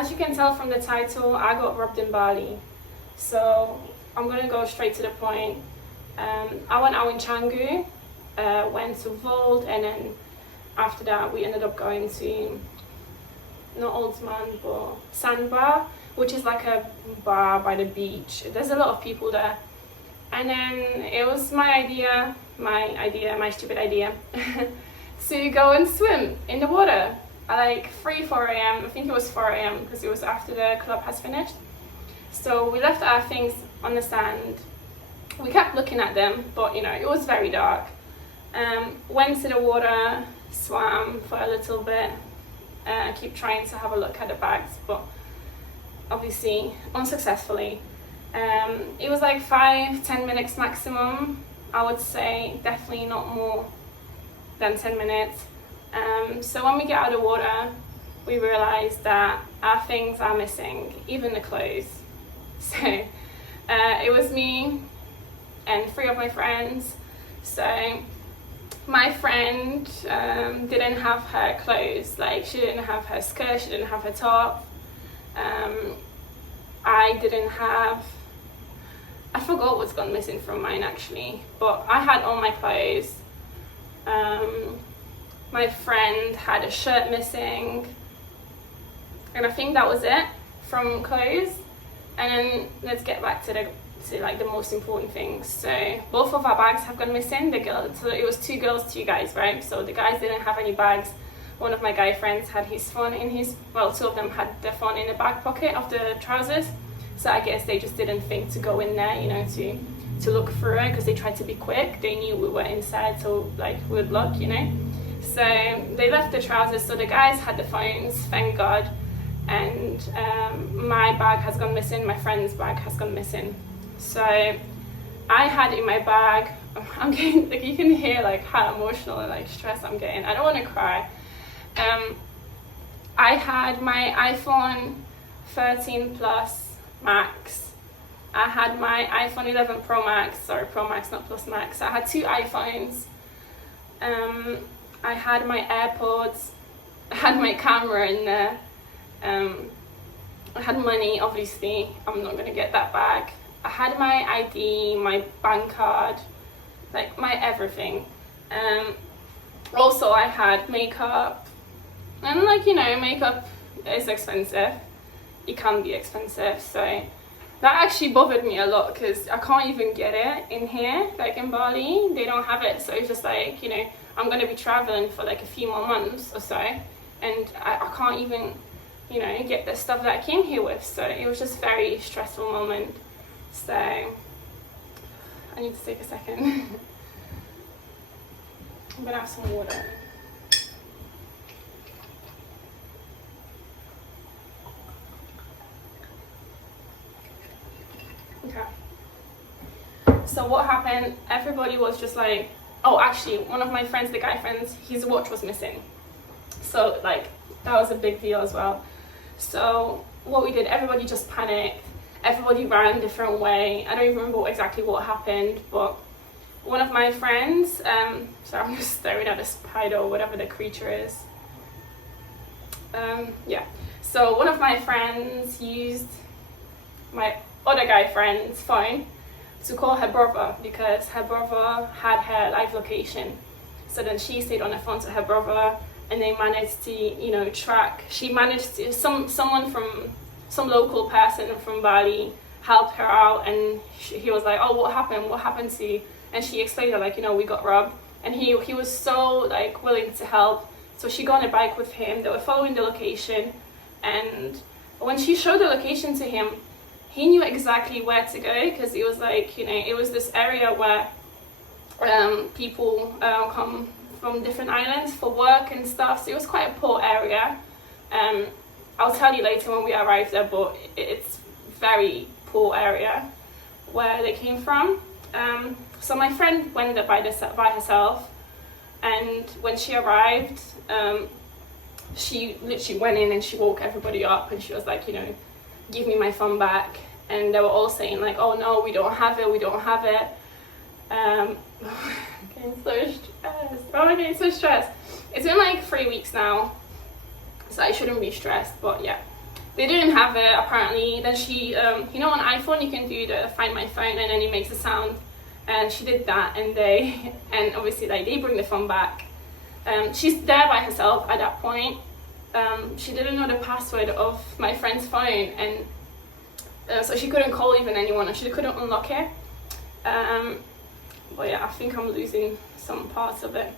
As you can tell from the title, I got robbed in Bali. So I'm gonna go straight to the point. I went out in Canggu, went to Vault, and then after that we ended up going to, not Old Man, but Sandbar, which is like a bar by the beach. There's a lot of people there. And then it was my stupid idea, to go and swim in the water at like 4 a.m. I think it was 4 a.m. because it was after the club has finished. So we left our things on the sand. We kept looking at them, but you know, it was very dark. Went to the water, swam for a little bit, keep trying to have a look at the bags, but obviously unsuccessfully. It was like 5-10 minutes maximum, I would say, definitely not more than 10 minutes. So when we get out of the water, we realized that our things are missing, even the clothes. So it was me and 3 of my friends. So my friend didn't have her clothes, like she didn't have her skirt, she didn't have her top. I didn't have, I forgot what's gone missing from mine actually, but I had all my clothes. My friend had a shirt missing, and I think that was it from clothes. And then let's get back to the most important things. So both of our bags have gone missing. So it was 2 girls, 2 guys, right? So the guys didn't have any bags. One of my guy friends had his phone in his, well, 2 of them had their phone in the back pocket of the trousers. So I guess they just didn't think to go in there, you know, to look through it, because they tried to be quick. They knew we were inside, so like we would look, you know. So they left the trousers. So the guys had the phones, thank God. And my bag has gone missing. My friend's bag has gone missing. So I had in my bag, I'm getting, like, you can hear like how emotional and like stressed I'm getting. I don't want to cry. I had my iPhone 13 Plus Max. I had my iPhone 11 Pro Max, sorry, Pro Max, not Plus Max. I had 2 iPhones. I had my AirPods. I had my camera in there. I had money, obviously. I'm not gonna get that back. I had my ID, my bank card, like my everything. Also I had makeup, and like, you know, makeup is expensive. It can be expensive, so that actually bothered me a lot, because I can't even get it in here, like in Bali. They don't have it, so it's just like, you know, I'm gonna be traveling for like a few more months or so, and I can't even, you know, get the stuff that I came here with. So it was just a very stressful moment. So I need to take a second. I'm gonna have some water. Okay. So what happened, everybody was just like, oh, actually one of my friends, the guy friends, his watch was missing. So like that was a big deal as well. So what we did, everybody just panicked. Everybody ran a different way. I don't even remember exactly what happened, but one of my friends, so I'm just staring at a spider or whatever the creature is. Yeah. So one of my friends used my other guy friend's phone to call her brother, because her brother had her live location. So then she stayed on the phone to her brother, and they managed to, you know, track. She managed to, someone from, some local person from Bali helped her out, and he was like, oh, what happened to you? And she explained that, like, you know, we got robbed. And he was so like willing to help. So she got on a bike with him. They were following the location, and when she showed the location to him, he knew exactly where to go, because it was like, you know, it was this area where people come from different islands for work and stuff. So it was quite a poor area. I'll tell you later when we arrived there, but it's very poor area where they came from. So my friend went there by herself, and when she arrived, she literally went in and she woke everybody up, and she was like, you know, give me my phone back. And they were all saying like, oh no, we don't have it, we don't have it. I'm getting so stressed. Oh, I'm getting so stressed. It's been like 3 weeks now, so I shouldn't be stressed, but yeah. They didn't have it apparently. Then she, you know, on iPhone you can do the find my phone and then it makes a sound, and she did that, and and obviously like they bring the phone back. She's there by herself at that point. She didn't know the password of my friend's phone, and so she couldn't call even anyone, and she couldn't unlock it. But yeah, I think I'm losing some parts of it.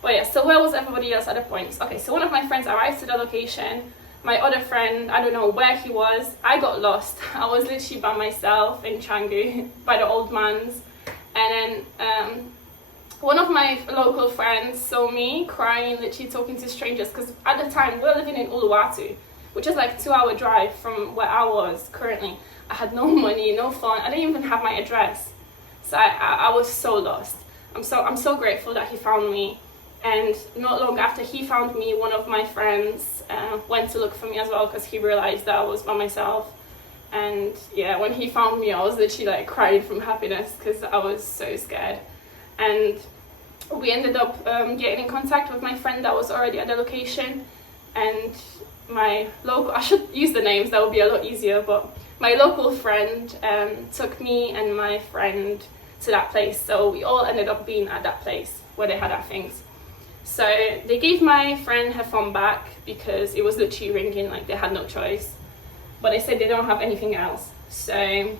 But yeah, so where was everybody else at the point? Okay, so one of my friends arrived to the location. My other friend, I don't know where he was. I got lost. I was literally by myself in Canggu by the old man's. And then one of my local friends saw me crying, literally talking to strangers, because at the time we were living in Uluwatu, which is like a 2-hour drive from where I was currently. I had no money, no phone. I didn't even have my address. So I was so lost. I'm so grateful that he found me. And not long after he found me, one of my friends went to look for me as well, because he realized that I was by myself. And yeah, when he found me, I was literally like crying from happiness because I was so scared. And we ended up getting in contact with my friend that was already at the location. And my local, I should use the names, that would be a lot easier, but my local friend took me and my friend to that place. So we all ended up being at that place where they had our things. So they gave my friend her phone back because it was literally ringing, like they had no choice. But they said they don't have anything else. So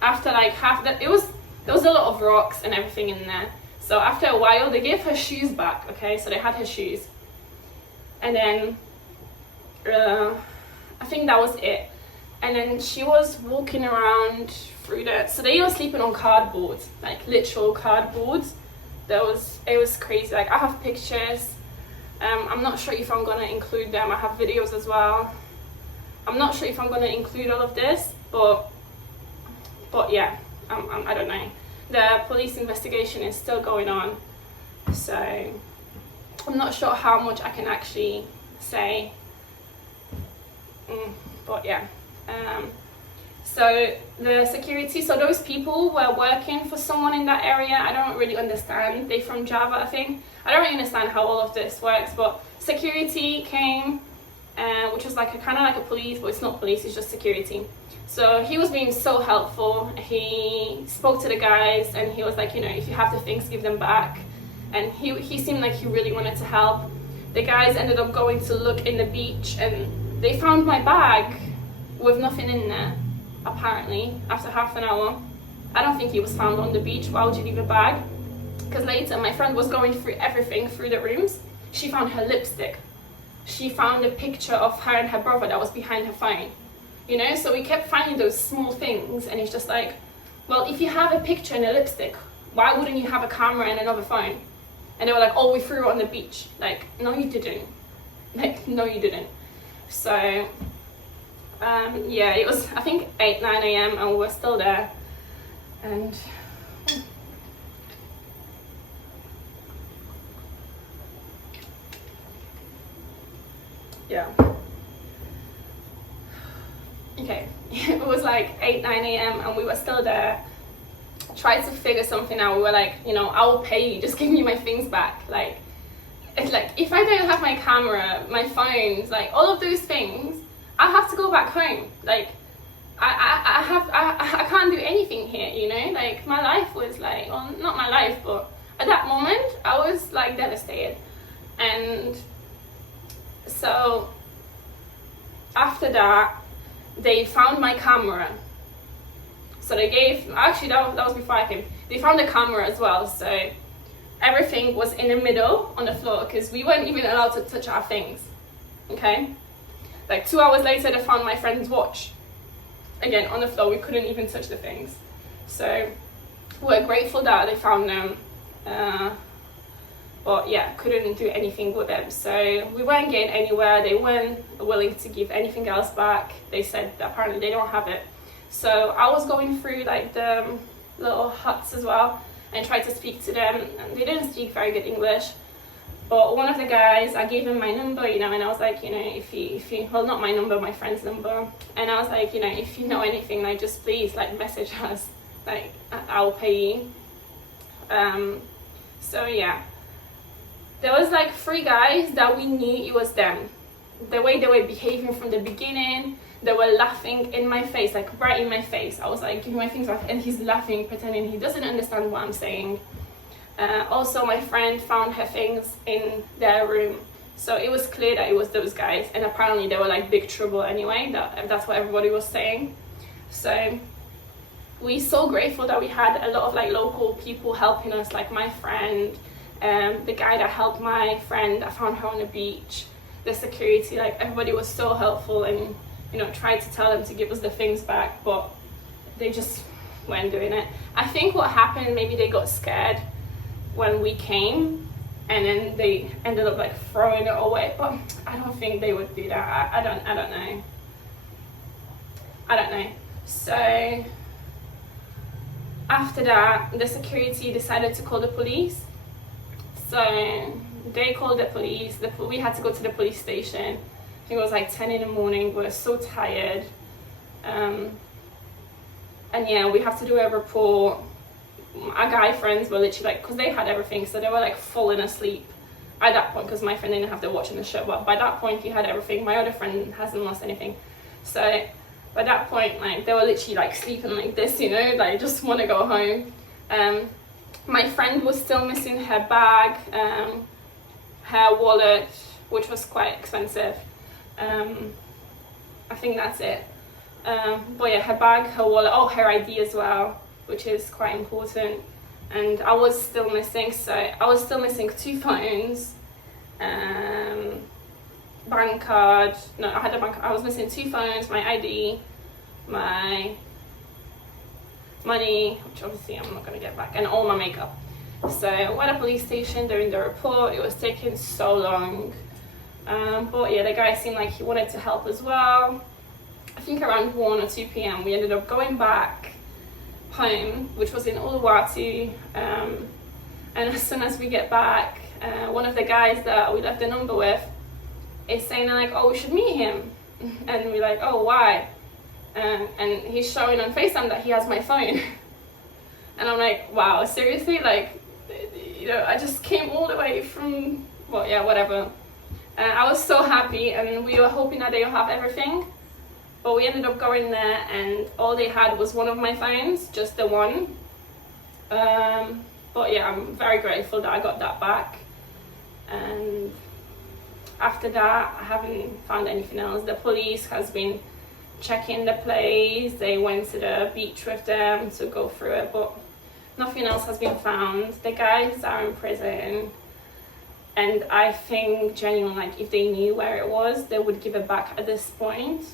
after like half that, there was a lot of rocks and everything in there. So after a while, they gave her shoes back. Okay, so they had her shoes, and then I think that was it. And then she was walking around through the. So they were sleeping on cardboard, like literal cardboard. It was crazy. Like I have pictures. I'm not sure if I'm gonna include them. I have videos as well. I'm not sure if I'm gonna include all of this, but yeah, I don't know. The police investigation is still going on, so I'm not sure how much I can actually say. But yeah. So the security, so those people were working for someone in that area. I don't really understand. They're from Java, I think. I don't really understand how all of this works, but security came, which was like kind of like a police, but it's not police, it's just security. So he was being so helpful. He spoke to the guys and he was like, you know, if you have the things, give them back. And he seemed like he really wanted to help. The guys ended up going to look in the beach and they found my bag with nothing in there, apparently, after half an hour. I don't think he was found on the beach. Why would you leave a bag? Because later my friend was going through everything through the rooms. She found her lipstick. She found a picture of her and her brother that was behind her phone. You know, so we kept finding those small things, and it's just like, well, if you have a picture and a lipstick, why wouldn't you have a camera and another phone? And they were like, oh, we threw it on the beach. Like, no, you didn't. Like, no, you didn't. So, yeah, it was, I think, 8, 9 a.m. and we were still there. And yeah. Okay, it was like 8, 9 a.m. and we were still there, tried to figure something out. We were like, you know, I will pay you, just give me my things back. Like, it's like, if I don't have my camera, my phones, like all of those things, I have to go back home. Like, I can't do anything here, you know? Like, my life was like, well, not my life, but at that moment, I was like devastated. And so after that, they found my camera. So they gave, actually that was before I came. They found the camera as well, so everything was in the middle on the floor because we weren't even allowed to touch our things, okay? Like 2 hours later, they found my friend's watch. Again, on the floor, we couldn't even touch the things. So we're grateful that they found them. But yeah, couldn't do anything with them. So we weren't getting anywhere. They weren't willing to give anything else back. They said that apparently they don't have it. So I was going through like the little huts as well and tried to speak to them. And they didn't speak very good English. But one of the guys, I gave him my number, you know, and I was like, you know, if you, well, not my number, my friend's number. And I was like, you know, if you know anything, like just please like message us, like I'll pay you. So yeah. There was like 3 guys that we knew it was them. the way they were behaving from the beginning, they were laughing in my face, like right in my face. I was like giving my things back and he's laughing, pretending he doesn't understand what I'm saying. Also, my friend found her things in their room, so it was clear that it was those guys, and apparently they were like big trouble anyway. That's what everybody was saying. So we're so grateful that we had a lot of like local people helping us, like my friend, the guy that helped my friend, I found her on the beach, the security, like everybody was so helpful, and you know, tried to tell them to give us the things back, but they just weren't doing it. I think what happened, maybe they got scared when we came, and then they ended up like throwing it away, but I don't think they would do that. I don't know. So after that, the security decided to call the police. So they called the police. We had to go to the police station. I think it was like 10 in the morning. We were so tired. And yeah, we have to do a report. Our guy friends were literally like, because they had everything, so they were like falling asleep at that point, because my friend didn't have to watch in the show, but by that point he had everything. My other friend hasn't lost anything. So by that point, like, they were literally like sleeping like this, you know, like just want to go home. My friend was still missing her bag, her wallet, which was quite expensive. I think that's it. But yeah, her bag, her wallet, her ID as well, which is quite important. And I was still missing, so I was still missing 2 phones, bank card. No, I had a bank card. I was missing 2 phones, my ID, my money, which obviously I'm not going to get back, and all my makeup. So we're at a police station doing the report. It was taking so long, but yeah, the guy seemed like he wanted to help as well. I think around 1 or 2 p.m. we ended up going back home, which was in Uluwatu, and as soon as we get back, one of the guys that we left the number with is saying like, oh, we should meet him, and we're like, oh, why? And he's showing on FaceTime that he has my phone. And I'm like, wow, seriously? Like, you know, I just came all the way from, well, yeah, whatever. I was so happy, and we were hoping that they'll have everything. But we ended up going there, and all they had was one of my phones, just the one. But yeah, I'm very grateful that I got that back. And after that, I haven't found anything else. The police has been checking the place. They went to the beach with them to go through it, but nothing else has been found. The guys are in prison, and I think genuinely, like, if they knew where it was, they would give it back at this point.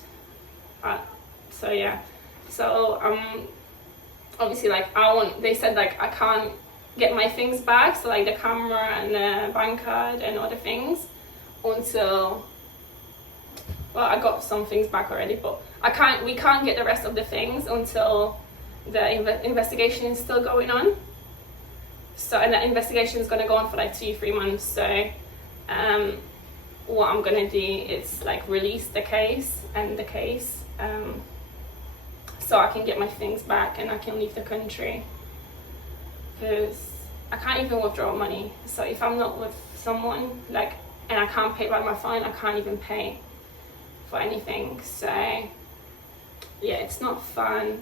So yeah, so obviously, like, they said like I can't get my things back, so like the camera and the bank card and other things, until, well, I got some things back already, but we can't get the rest of the things until the investigation is still going on. So, and that investigation is going to go on for like 2-3 months. So what I'm going to do is like release the case, so I can get my things back and I can leave the country, because I can't even withdraw money. So if I'm not with someone, like, and I can't pay by my phone, I can't even pay for anything. So yeah, it's not fun.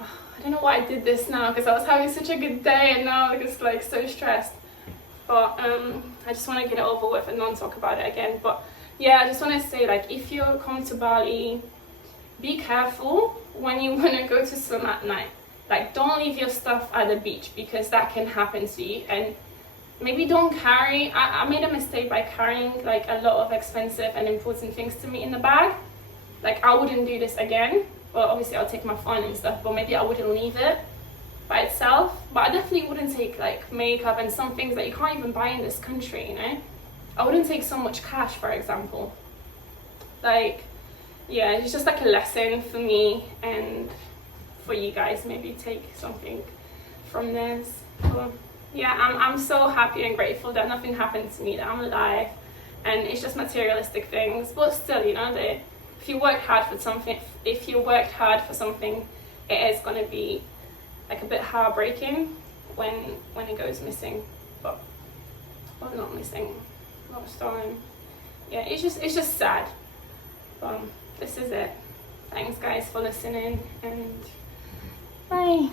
I don't know why I did this now, because I was having such a good day, and now I'm just like so stressed. But I just want to get it over with and not talk about it again. But yeah, I just want to say, like, if you come to Bali, be careful when you want to go to swim at night. Like, don't leave your stuff at the beach, because that can happen to you. And maybe don't carry, I made a mistake by carrying like a lot of expensive and important things to me in the bag. Like, I wouldn't do this again. Well, obviously I'll take my phone and stuff, but maybe I wouldn't leave it by itself. But I definitely wouldn't take like makeup and some things that you can't even buy in this country, you know? I wouldn't take so much cash, for example. Like, yeah, it's just like a lesson for me and for you guys. Maybe take something from this. But yeah, I'm so happy and grateful that nothing happened to me, that I'm alive, and it's just materialistic things. But still, you know, if you worked hard for something, it is gonna be like a bit heartbreaking when it goes missing. But, well, not missing, not stolen. yeah, it's just sad. This is it. Thanks guys for listening, and bye.